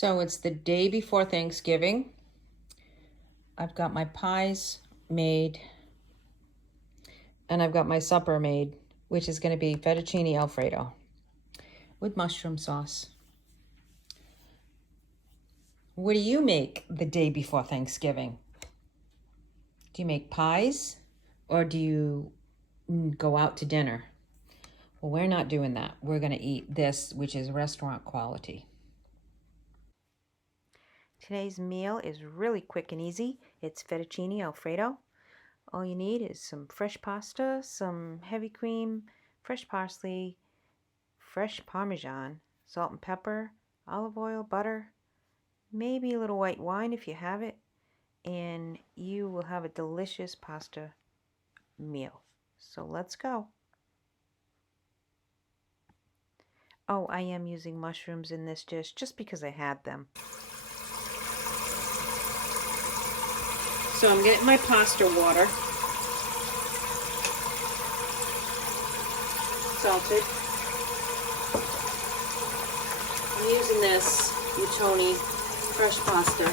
So it's the day before Thanksgiving. I've got my pies made and I've got my supper made, which is going to be fettuccine Alfredo with mushroom sauce. What do you make the day before Thanksgiving? Do you make pies or do you go out to dinner? Well, we're not doing that. We're going to eat this, which is restaurant quality. Today's meal is really quick and easy. It's fettuccine Alfredo. All you need is some fresh pasta, some heavy cream, fresh parsley, fresh Parmesan, salt and pepper, olive oil, butter, maybe a little white wine if you have it, and you will have a delicious pasta meal. So let's go. Oh, I am using mushrooms in this dish just because I had them. So I'm getting my pasta water, salted. I'm using this Fettuccini fresh pasta.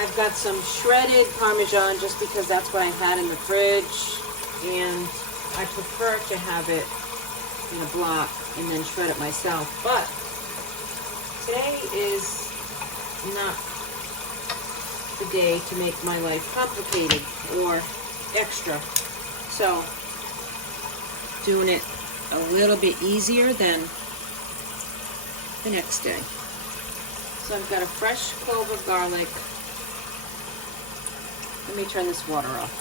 I've got some shredded Parmesan just because that's what I had in the fridge, and I prefer to have it in a block and then shred it myself. But today is not the day to make my life complicated or extra. So doing it a little bit easier than the next day. So I've got a fresh clove of garlic. Let me turn this water off.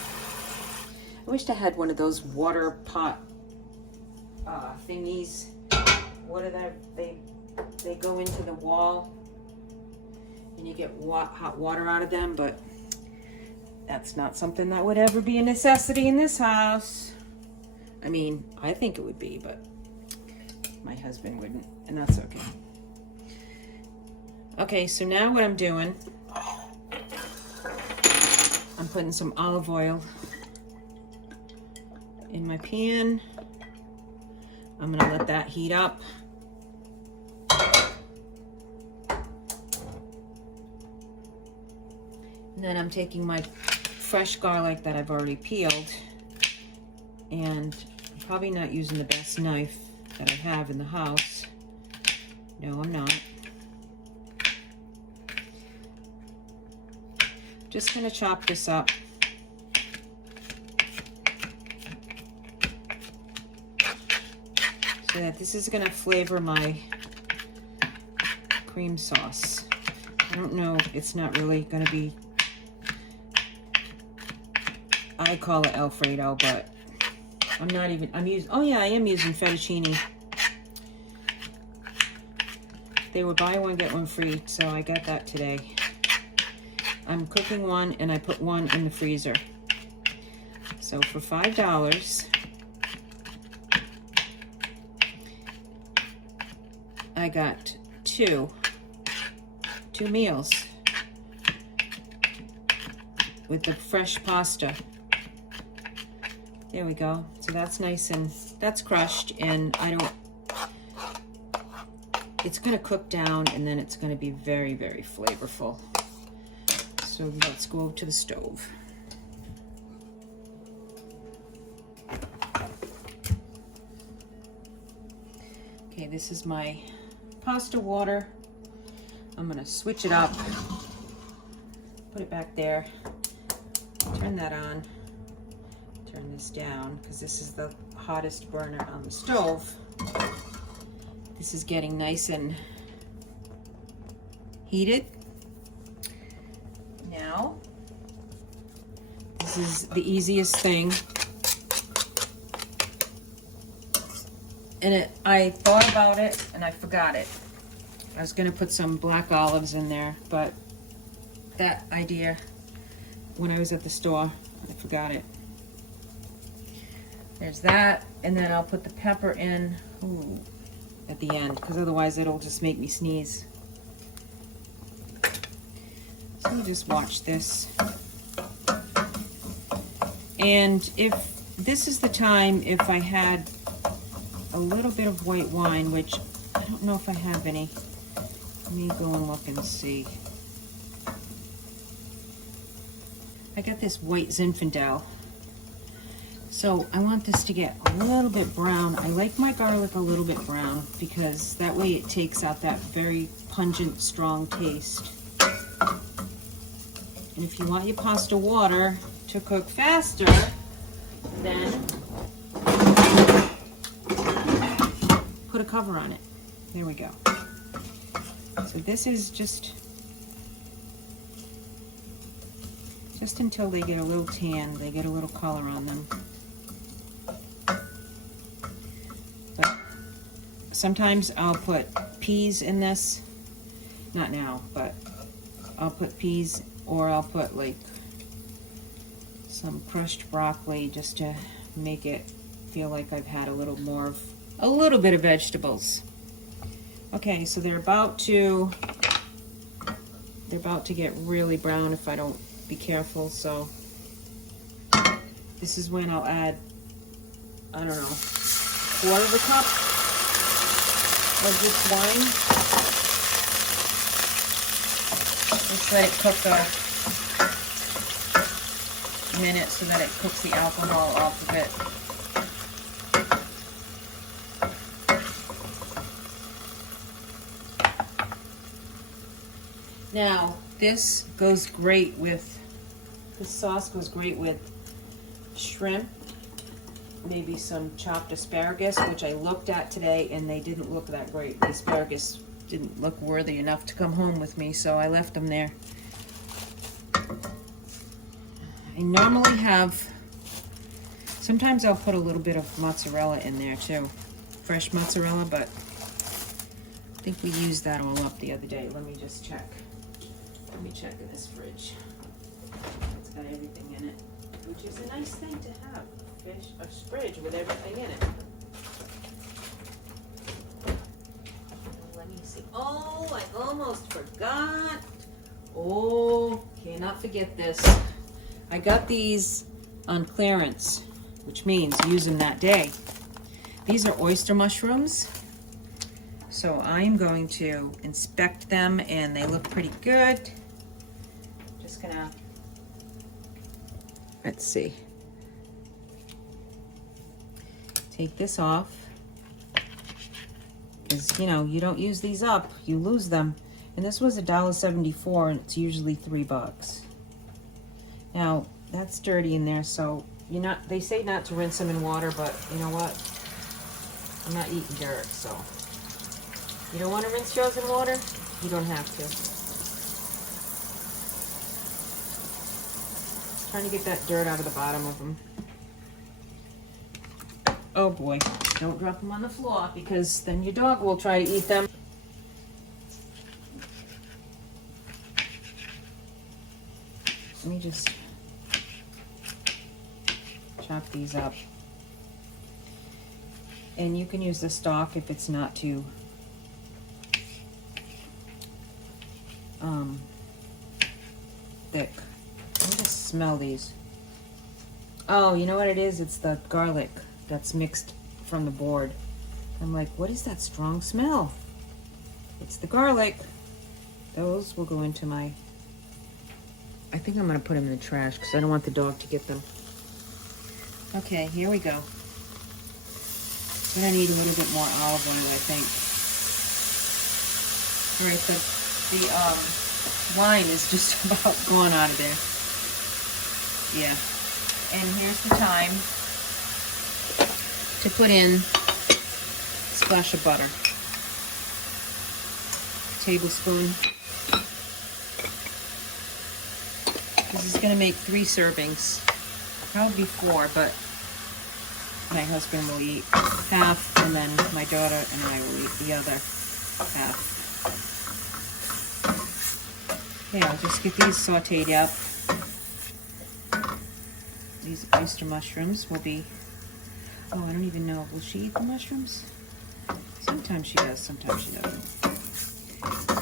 I wish I had one of those water pot thingies. What are they go into the wall and you get hot water out of them, but that's not something that would ever be a necessity in this house. I mean, I think it would be, but my husband wouldn't, and that's okay. Okay, so now what I'm doing, I'm putting some olive oil in my pan. I'm gonna let that heat up. And then I'm taking my fresh garlic that I've already peeled, and I'm probably not using the best knife that I have in the house. No, I'm not. Just gonna chop this up. So that this is gonna flavor my cream sauce. I don't know, it's not really gonna be, I call it Alfredo, but I am using fettuccine. They were buy one, get one free, so I got that today. I'm cooking one and I put one in the freezer. So for $5, I got two meals with the fresh pasta. There we go. So that's nice and that's crushed, and it's gonna cook down and then it's gonna be very, very flavorful. So let's go over to the stove. Okay, this is my pasta water. I'm gonna switch it up, put it back there, turn that on, turn this down, because this is the hottest burner on the stove. This is getting nice and heated. Now, this is the easiest thing. And I thought about it and I forgot it. I was gonna put some black olives in there, but that idea, when I was at the store, I forgot it. There's that, and then I'll put the pepper in at the end, because otherwise it'll just make me sneeze. So you just watch this. And if this is the time, if I had a little bit of white wine, which I don't know if I have any, Let me go and look and see. I got this white Zinfandel. So I want this to get a little bit brown. I like my garlic a little bit brown because that way it takes out that very pungent, strong taste. And if you want your pasta water to cook faster, then put a cover on it. There we go. So this is just until they get a little tan, they get a little color on them. But sometimes I'll put peas in this. Not now, but I'll put peas, or I'll put like some crushed broccoli just to make it feel like I've had a little bit of vegetables. Okay, so they're about to get really brown if I don't be careful. So this is when I'll add, I don't know, 1/4 cup of this wine. Just let it cook a minute so that it cooks the alcohol off of it. Now, this sauce goes great with shrimp, maybe some chopped asparagus, which I looked at today and they didn't look that great. The asparagus didn't look worthy enough to come home with me, so I left them there. I normally sometimes I'll put a little bit of mozzarella in there too, fresh mozzarella, but I think we used that all up the other day. Let me just check. Let me check in this fridge. It's got everything in it, which is a nice thing to have, a fridge with everything in it. Let me see. Oh, I almost forgot. Oh, cannot forget this. I got these on clearance, which means use them that day. These are oyster mushrooms. So I'm going to inspect them, and they look pretty good. Just gonna, let's see. Take this off. Because, you know, you don't use these up, you lose them. And this was $1.74, and it's usually $3. Now, that's dirty in there, so they say not to rinse them in water, but you know what? I'm not eating dirt, so. You don't want to rinse yours in water? You don't have to. Trying to get that dirt out of the bottom of them. Oh boy, don't drop them on the floor because then your dog will try to eat them. Let me just chop these up. And you can use the stalk if it's not too thick. Let me just smell these. Oh, you know what it is? It's the garlic that's mixed from the board. I'm like, what is that strong smell? It's the garlic. Those will go into my... I think I'm going to put them in the trash because I don't want the dog to get them. Okay, here we go. Gonna need a little bit more olive oil, I think. All right, the wine is just about gone out of there. Yeah. And here's the time to put in a splash of butter. Tablespoon. This is going to make 3 servings. Probably 4, but my husband will eat half, and then my daughter and I will eat the other half. Okay, I'll just get these sauteed up. These oyster mushrooms will be... Oh, I don't even know. Will she eat the mushrooms? Sometimes she does, sometimes she doesn't.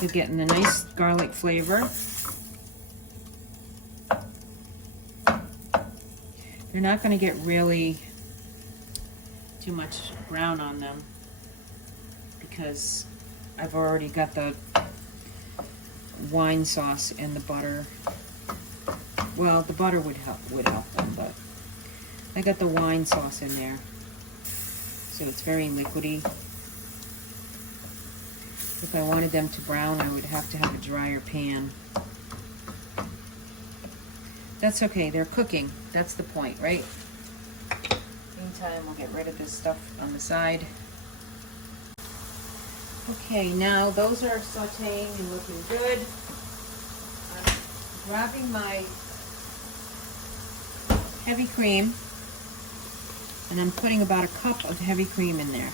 You're getting the nice garlic flavor. They're not going to get really too much brown on them because I've already got the wine sauce and the butter. Well, the butter would help them, but I got the wine sauce in there, so it's very liquidy. If I wanted them to brown, I would have to have a drier pan. That's okay, they're cooking. That's the point, right? Meantime, we'll get rid of this stuff on the side. Okay, now those are sauteing and looking good. I'm grabbing my heavy cream, and I'm putting about a cup of heavy cream in there.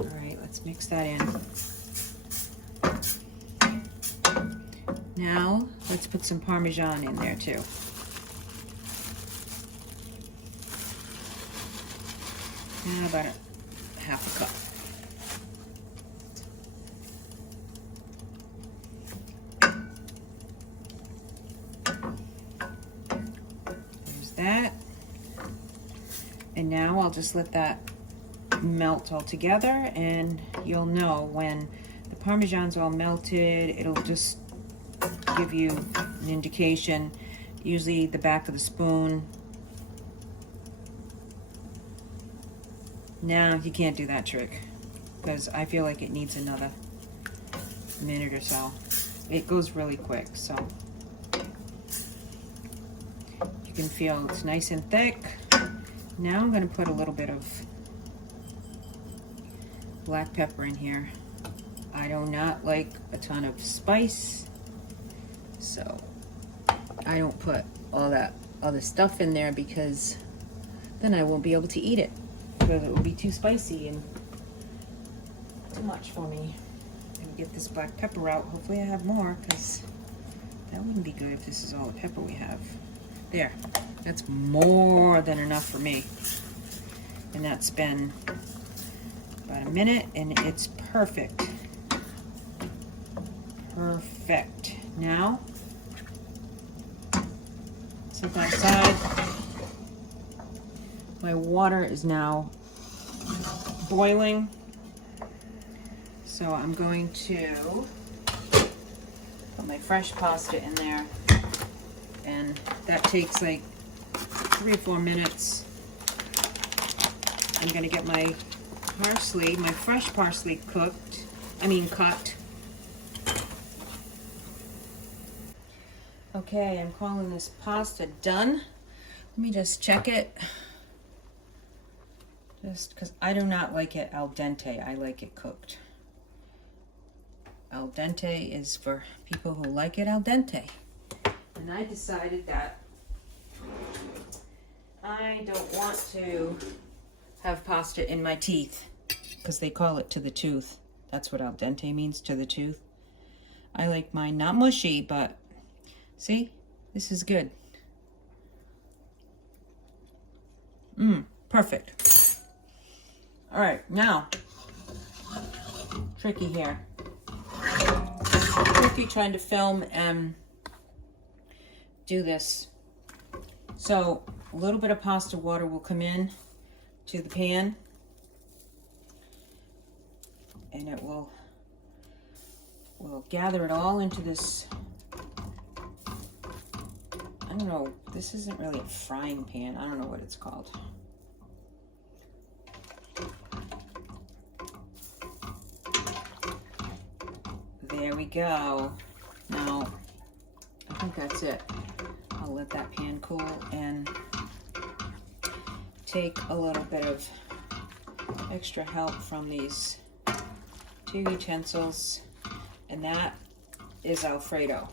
All right, let's mix that in. Now, let's put some Parmesan in there too. About a half a cup. There's that. And now I'll just let that melt all together, and you'll know when the Parmesan's all melted. It'll just give you an indication, usually the back of the spoon. No, you can't do that trick because I feel like it needs another minute or so. It goes really quick, so you can feel it's nice and thick. Now I'm going to put a little bit of black pepper in here. I do not like a ton of spice, so I don't put all that other stuff in there because then I won't be able to eat it. Because it will be too spicy and too much for me. And get this black pepper out. Hopefully I have more, because that wouldn't be good if this is all the pepper we have. There, that's more than enough for me. And that's been about a minute, and it's perfect. Perfect. Now, set that aside. My water is now boiling, so I'm going to put my fresh pasta in there, and that takes like 3 or 4 minutes. I'm going to get my parsley, my fresh parsley cut. Okay, I'm calling this pasta done. Let me just check it. Just because I do not like it al dente, I like it cooked. Al dente is for people who like it al dente. And I decided that I don't want to have pasta in my teeth, because they call it to the tooth. That's what al dente means, to the tooth. I like mine not mushy, but see, this is good. Perfect. All right, now, tricky here. Tricky trying to film and do this. So a little bit of pasta water will come in to the pan, and it will gather it all into this. I don't know, this isn't really a frying pan. I don't know what it's called. There we go. Now, I think that's it. I'll let that pan cool and take a little bit of extra help from these 2 utensils, and that is Alfredo.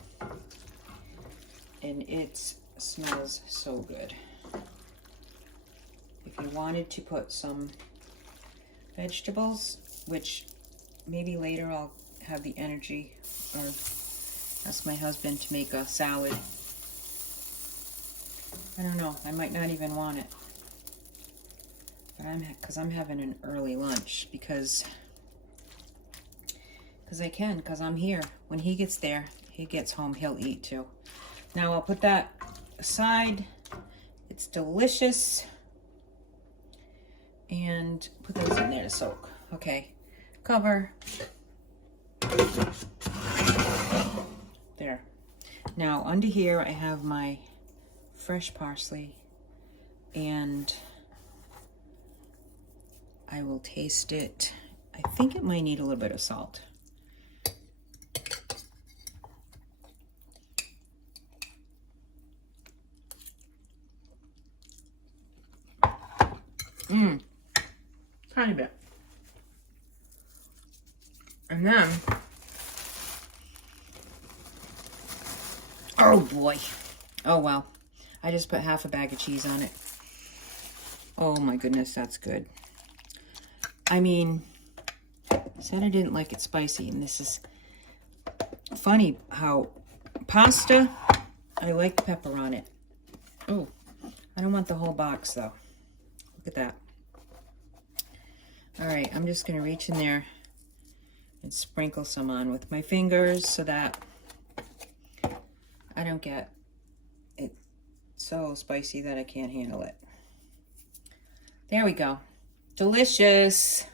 And it smells so good. If you wanted to put some vegetables, which maybe later I'll have the energy, or ask my husband to make a salad. I don't know, I might not even want it. But I'm having an early lunch because I can, because I'm here. When he gets there, he gets home, he'll eat too. Now I'll put that aside. It's delicious. and put those in there to soak. Okay, cover. There. Now under here I have my fresh parsley, and I will taste it. I think it might need a little bit of salt. Tiny bit. And then, oh boy. Oh well. I just put half a bag of cheese on it. Oh my goodness, that's good. I mean, I said I didn't like it spicy, and this is funny how pasta, I like pepper on it. Oh, I don't want the whole box though. Look at that. All right, I'm just gonna reach in there and sprinkle some on with my fingers so that I don't get it so spicy that I can't handle it. There we go. Delicious.